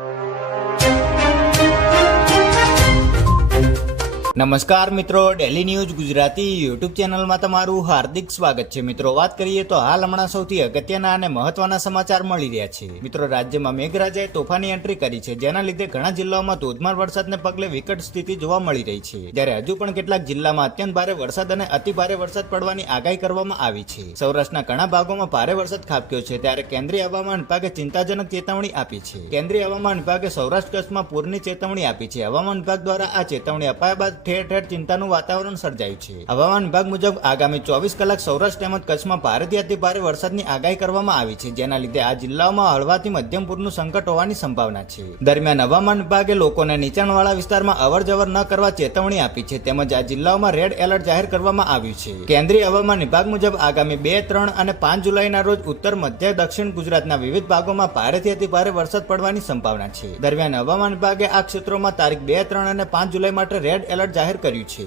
you. નમસ્કાર મિત્રો daily news Gujarati YouTube ચેનલમાં તમારું હાર્દિક સ્વાગત છે. મિત્રો, વાત કરીએ તો હાલ હમણાં સૌથી અગત્યના અને મહત્વના સમાચાર મળી રહ્યા છે. મિત્રો, રાજ્યમાં મેઘરાજાએ તોફાની એન્ટ્રી કરી છે, જેના લીધે ઘણા જિલ્લાઓમાં ધોધમાર વરસાદને પગલે વિકટ સ્થિતિ જોવા મળી રહી છે. જ્યારે હજુ પણ કેટલાક જિલ્લામાં અત્યંત ભારે વરસાદ અને અતિ ભારે વરસાદ પડવાની આગાહી કરવામાં આવી છે. સૌરાષ્ટ્રના ઘણા ભાગોમાં ભારે વરસાદ ખાબક્યો છે, ત્યારે કેન્દ્રીય હવામાન વિભાગે ચિંતાજનક ચેતવણી આપી છે. કેન્દ્રીય હવામાન વિભાગે સૌરાષ્ટ્ર કચ્છમાં પૂરની ચેતવણી આપી છે. હવામાન વિભાગ દ્વારા આ ચેતવણી અપાયા બાદ ઠેર ઠેર ચિંતાનું વાતાવરણ સર્જાયું છે. હવામાન વિભાગ મુજબ આગામી ચોવીસ કલાક સૌરાષ્ટ્ર તેમજ કચ્છમાં ભારેથી અતિ ભારે વરસાદની આગાહી કરવામાં આવી છે, જેના લીધે આ જિલ્લાઓમાં હળવાથી મધ્યમ પૂરનું સંકટ હોવાની સંભાવના છે. દરમિયાન હવામાન વિભાગે લોકોને નીચાણવાળા વિસ્તારમાં અવર જવર ન કરવા ચેતવણી આપી છે, તેમજ આ જિલ્લાઓમાં રેડ એલર્ટ જાહેર કરવામાં આવ્યું છે. કેન્દ્રીય હવામાન વિભાગ મુજબ આગામી બે, ત્રણ અને પાંચ જુલાઈના રોજ ઉત્તર, મધ્ય, દક્ષિણ ગુજરાતના વિવિધ ભાગોમાં ભારેથી અતિ ભારે વરસાદ પડવાની સંભાવના છે. દરમિયાન હવામાન વિભાગે આ ક્ષેત્રોમાં તારીખ બે, ત્રણ અને પાંચ જુલાઈ માટે રેડ એલર્ટ જાહેર કર્યું છે.